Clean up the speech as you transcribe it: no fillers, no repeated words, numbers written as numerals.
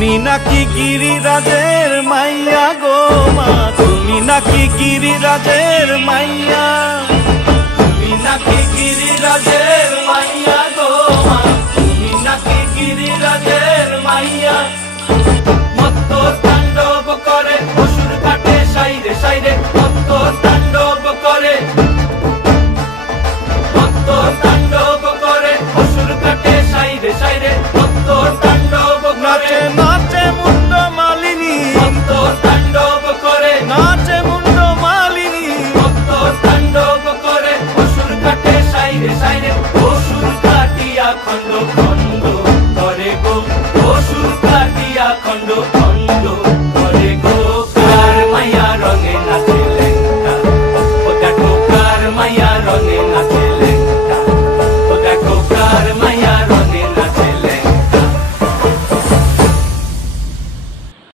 তুমি নাকি গিরিরাজের মাইয়া গো মা, তুমি নাকি গিরিরাজের মাইয়া, তুমি নাকি গিরিরাজের মাইয়া গো মা, তুমি নাকি গিরিরাজের মাইয়া। মত্ত তাণ্ডব করে অসুর কাটে সাইরে সাইরে, মত্ত তাণ্ডব করে, মত্ত তাণ্ডব করে অসুর কাটে সাইরে সাইরে, মত্ত তাণ্ডব করে। নাচে মুন্ড মালিনী, মত্ত তাণ্ডব করে, নাচে মুন্ড মালিনী, মত্ত তাণ্ডব করে অসুর কাটে সাইরে সাইরে, অসুর কাটিয়া খণ্ড খণ্ড করে গো, অসুর কাটিয়া খণ্ড খণ্ড